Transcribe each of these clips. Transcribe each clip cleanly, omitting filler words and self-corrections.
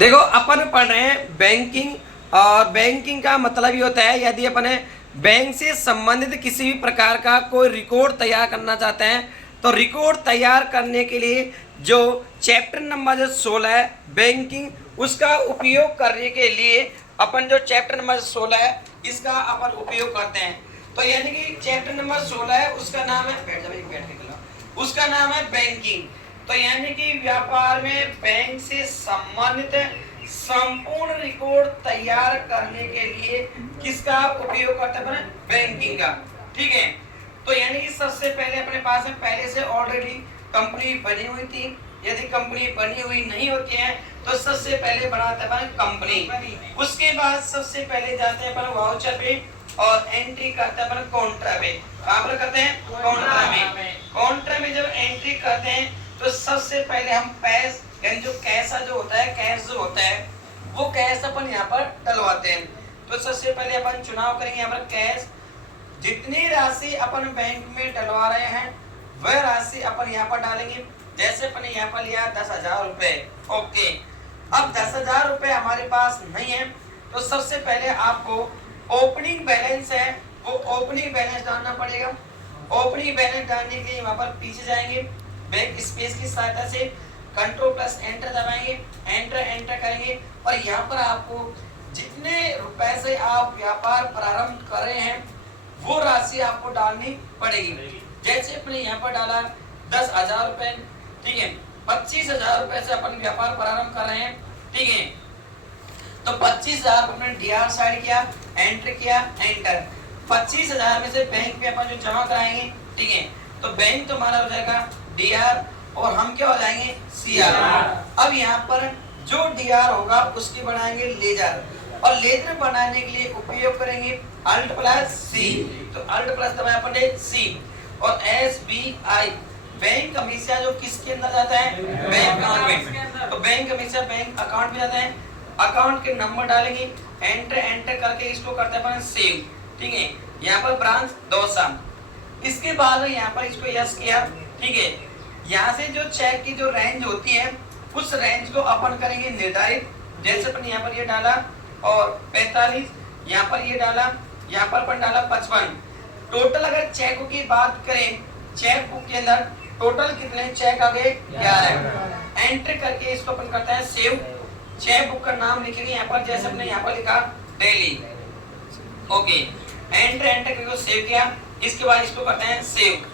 देखो अपन पढ़ रहे हैं बैंकिंग। और बैंकिंग का मतलब ये होता है यदि अपन बैंक से संबंधित किसी भी प्रकार का कोई रिकॉर्ड तैयार करना चाहते हैं तो रिकॉर्ड तैयार करने के लिए जो चैप्टर नंबर जो 16 है बैंकिंग, उसका उपयोग करने के लिए अपन जो चैप्टर नंबर 16 है इसका अपन उपयोग करते हैं। तो यानी कि चैप्टर नंबर 16 है उसका नाम है, बैठ के उसका नाम है बैंकिंग। तो यानी कि व्यापार में बैंक से संबंधित संपूर्ण रिकॉर्ड तैयार करने के लिए किसका उपयोग करते हैं? बैंकिंग का। ठीक है, तो यानी कि सबसे पहले अपने पास में पहले से ऑलरेडी कंपनी बनी हुई थी। यदि कंपनी बनी हुई नहीं होती है तो सबसे पहले बनाते हैं कंपनी। उसके बाद सबसे पहले जाते हैं अपन वाउचर पे और एंट्री करते हैं अपन काउंटर पे। कहां पर करते हैं? काउंटर में। काउंटर में जब एंट्री करते हैं तो सबसे पहले हम पैस यानी जो कैश जो होता है, कैश जो होता है वो कैश अपन यहाँ पर डलवाते हैं। तो सबसे पहले अपन चुनाव करेंगे यहाँ पर कैश। जितनी राशि अपन बैंक में डलवा रहे हैं वह राशि अपन यहाँ पर डालेंगे। जैसे अपन यहाँ पर लिया 10,000 रुपए। ओके, अब 10,000 रुपए हमारे पास नहीं है तो सबसे पहले आपको ओपनिंग बैलेंस है वो ओपनिंग बैलेंस डालना पड़ेगा। ओपनिंग बैलेंस डालने के लिए वहां पर पीछे जाएंगे, बैक स्पेस की सहायता से कंट्रोल प्लस एंटर दबाएंगे, एंटर करेंगे और यहाँ पर आपको जितने रुपए से आप व्यापार प्रारंभ कर रहे हैं वो राशि आपको डालनी पड़ेगी। जैसे अपने यहाँ पर डाला 10,000 रुपए, ठीक है, 25,000 रुपए से अपन व्यापार प्रारंभ कर रहे हैं। ठीक है, तो 25,000 अपने डीआर साइड किया, एंटर किया, एंटर। 25,000 में से बैंक पे अपन जो जमा कराएंगे, ठीक है, तो बैंक तो हमारा हो जाएगा डीआर और हम क्या हो जाएंगे? सीआर। अब यहाँ पर जो डीआर होगा उसकी बनाएंगे लेजर और लेजर बनाने के लिए उपयोग करेंगे अल्ट प्लस सी। तो अल्ट प्लस दबाया अपन ने सी और एसबीआई बैंक हमेशा जो किसके अंदर जाता है? बैंक अकाउंट में। तो बैंक हमेशा बैंक अकाउंट में जाता है। अकाउंट के नंबर डालेंगे, एंटर करके इसको करते हैं अपन सेव। ठीक है, यहाँ पर ब्रांच दौसा। इसके बाद यहाँ पर इसको यस किया। ठीक है, यहाँ से जो चेक की जो रेंज होती है उस रेंज को अपन करेंगे निर्धारित। जैसे अपन यहाँ पर ये डाला और 45, यहाँ पर ये डाला, यहाँ पर अपन डाला 55। टोटल अगर चेक की बात करें, चेक बुक के अंदर टोटल कितने चेक आ गए? 11। एंटर करके इसको अपन करते हैं सेव। चेक बुक का नाम लिखेंगे यहाँ पर, जैसे अपने यहाँ पर लिखा डेली। ओके, एंटर करके सेव किया। इसके बाद इसको करते हैं सेव।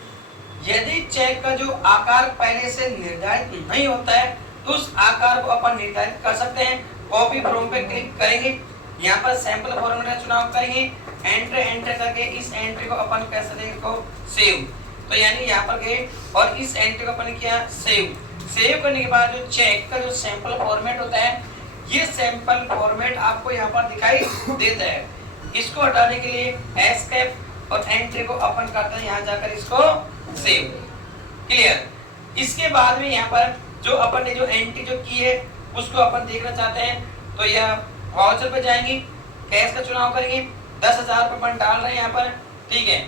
यदि चेक का जो आकार पहले से निर्धारित नहीं होता है तो उस आकार को अपन निर्धारित कर सकते हैं। कॉपी फॉर्म पे क्लिक करेंगे, यहाँ पर सैंपल फॉर्मेट का चुनाव करेंगे, एंटर करके इस एंट्री को अपन कैसे देंगे को सेव। तो यानी यहाँ पर गए और इस एंट्री को अपन किया सेव। सेव करने के बाद जो चेक का जो सैंपल फॉर्मेट होता है ये सैंपल फॉर्मेट आपको यहाँ पर दिखाई देता है। इसको हटाने के लिए एस्केप और एंट्री को अपन करते हैं यहाँ जाकर इसको सेव। क्लियर। इसके बाद में यहाँ पर जो अपन ने जो एंट्री जो की है उसको अपन देखना चाहते हैं तो यह वाउचर पे जाएंगे, कैश का चुनाव करेंगे, 10,000 रुपए अपन डाल रहे हैं यहाँ पर। ठीक है,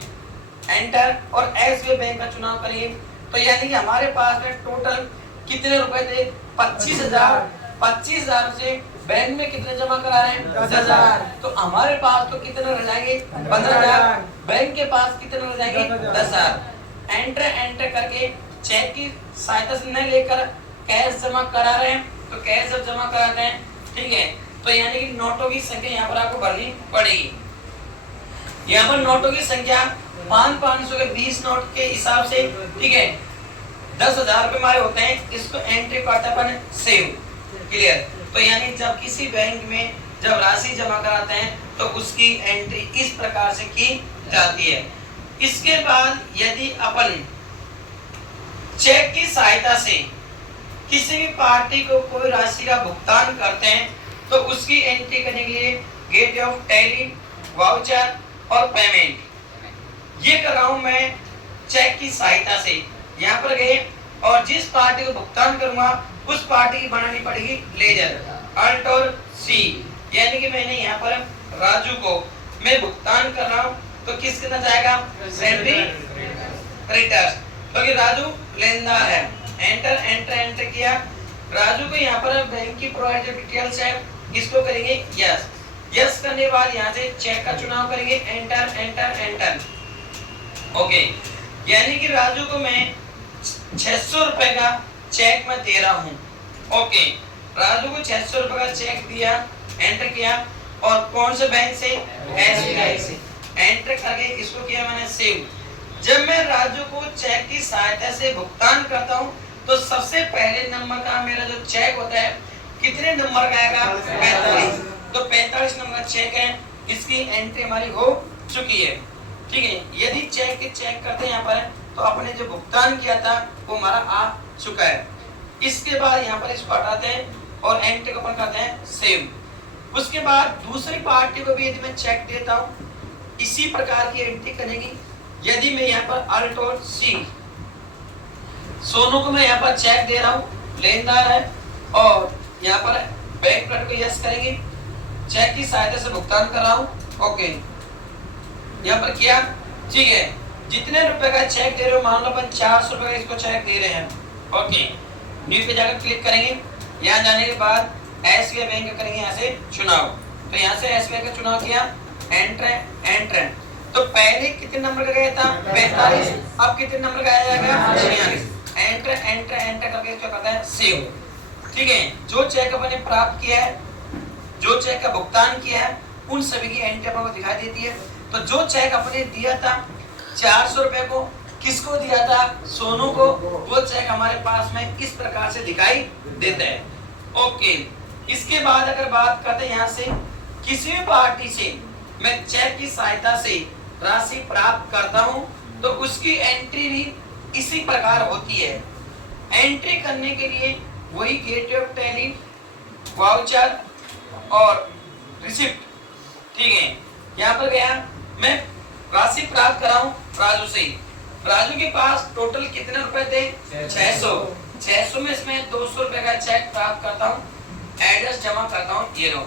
एंटर और एसबीआई बैंक का चुनाव करेंगे। तो यानी कि हमारे पास में टोटल कितने रुपए थे? 25,000। 25,000 से बैंक में कितने जमा करा रहे हैं? 10,000। तो हमारे पास तो कितने रह जाएंगे? 15,000। बैंक के पास कितने रह जाएंगे? 10,000। एंटर करके चेक की सहायता से न लेकर कैश जमा करा रहे हैं तो कैश जब जमा कराते हैं, ठीक है, तो यानी कि नोटों की संख्या यहाँ पर आपको भरनी पड़ेगी। यहाँ पर नोटों की संख्या 500 के 20 नोट के हिसाब से, ठीक है, 10,000 रुपए हमारे होते हैं। इसको एंट्री करते अपन सेव। क्लियर। तो यानी जब किसी बैंक में जब राशि जमा कराते हैं तो उसकी एंट्री इस प्रकार से की जाती है। इसके बाद यदि अपन चेक की सहायता से किसी भी पार्टी को कोई राशि का भुगतान करते हैं तो उसकी एंट्री करने के लिए गेट ऑफ टैली, वाउचर और पेमेंट ये कर रहा हूं मैं चेक की सहायता से। यहाँ पर गए और जिस पार्टी को भुगतान करूंगा उस पार्टी की बनानी पड़ेगी लेजर, अल्ट और सी। यानी कि मैंने यहाँ पर राजू को मैं भुगतान कर रहा हूँ तो किसके अंदर जाएगा? सैलरी रिटर्न, क्योंकि राजू लेनदार है। एंटर किया राजू को यहाँ पर बैंक की प्रोवाइडेड डिटेल्स है, इसको करेंगे यस। यस करने के बाद यहाँ से चेक का चुनाव करेंगे, एंटर एंटर एंटर। ओके, यानी कि राजू को मैं 600 रुपए का चेक मैं दे रहा हूँ। ओके, राजू को 600 रुपए का चेक दिया, एंटर किया, और कौन से बैंक से? एसबीआई से। एंटर करके इसको किया मैंने सेव। जब मैं राजू को चेक की सहायता से भुगतान करता हूँ तो सबसे पहले नंबर का मेरा जो चेक होता है कितने नंबर का आएगा? 45। तो 45 नंबर का चेक है, इसकी एंट्री हमारी हो चुकी है। ठीक है, यदि चेक करते हैं यहाँ पर तो अपने जो भुगतान किया था वो हमारा आ चुका है। इसके बाद यहाँ पर इसको हटाते हैं और एंट्री को अपन करते हैं सेव। उसके बाद दूसरी पार्टी को भी यदि मैं चेक देता हूँ इसी प्रकार की एंट्री करेंगी। यदि मैं यहाँ पर अल्ट और सी, सोनू को मैं यहाँ पर चेक दे रहा हूँ, लेनदार है, और यहाँ पर बैंक प्लेट को यस करेंगे, चेक की सहायता से भुगतान कर रहा हूँ। ओके, यहाँ पर किया, ठीक है। जितने रुपए का चेक दे रहे हो, मान लो अपन 400 रुपए का इसको चेक दे रहे हैं। ओके, न्यू पे जाकर क्लिक करेंगे। यहाँ जाने के बाद एसबीआई बैंक का करेंगे यहाँ से चुनाव। तो यहाँ से एसबीआई का चुनाव किया, एंटर एंटर। तो पहले कितने नंबर का गया था? 45। अब कितने नंबर का आएगा? 46। एंटर एंटर एंटर करके इसको करता है सेव। ठीक है, जो चेक अपने प्राप्त किया है, जो चेक का भुगतान किया है, उन सभी की एंट्री आपको दिखाई देती है। तो जो चेक अपने दिया था 400 रुपए को, किसको दिया था? सोनू को। वो चेक हमारे पास में इस प्रकार से दिखाई देता है। ओके, इसके बाद अगर बात करते हैं यहाँ से किसी भी पार्टी से मैं चेक की सहायता से राशि प्राप्त करता हूँ तो उसकी एंट्री भी इसी प्रकार होती है। एंट्री करने के लिए वही गेटवे ऑफ टैली, वाउचर और रिसिप्ट। ठीक है, यहाँ पर गया, मैं राशि प्राप्त कर रहा हूँ राजू से। राजू के पास टोटल कितने रुपए थे? 600 में इसमें 200 रुपए का चेक प्राप्त करता हूँ, एड्रेस जमा करता हूँ। ये लो,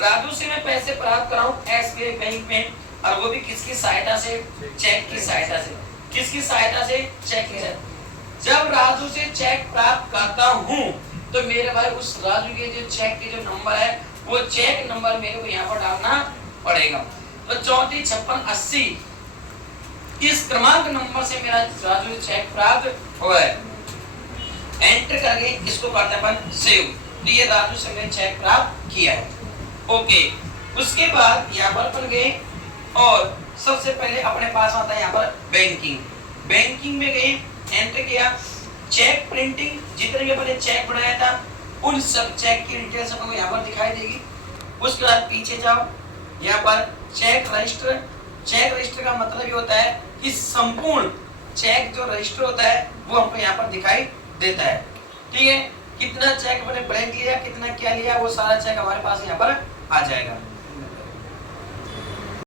राजू से मैं पैसे प्राप्त कर रहा हूँ एसबीआई बैंक में, और वो भी किसकी सहायता से? चेक की सहायता से। किसकी सहायता से? चेक की सहायता। जब राजू से चेक प्राप्त करता हूँ तो मेरे भाई उस राजू के जो चेक के जो नंबर है वो चेक नंबर मेरे को यहाँ पर डालना पड़ेगा। तो 34 56 80 इस क्रमांक नंबर से मेरा राजू चेक प्राप्त हुआ है। एंटर करके इसको करते हैं अपन सेव। तो ये राजू से मैंने चेक प्राप्त किया है। ओके, उसके बाद यहाँ पर अपन गए और सबसे पहले अपने पास आता है यहाँ पर बैंकिंग। बैंकिंग में गए, एंटर किया, चेक प्रिंटिंग, जितने भी अपने चेक बनाया था उन सब चेक की डिटेल्स आपको यहाँ पर दिखाई देगी। उसके बाद पीछे जाओ, यहाँ पर चेक रजिस्टर। चेक रजिस्टर का मतलब ये होता है कि संपूर्ण चेक जो रजिस्टर होता है वो हमको यहाँ पर दिखाई देता है। ठीक है, कितना चेक अपने ब्लैंक लिया, कितना क्या लिया, वो सारा चेक हमारे पास यहाँ पर आ जाएगा।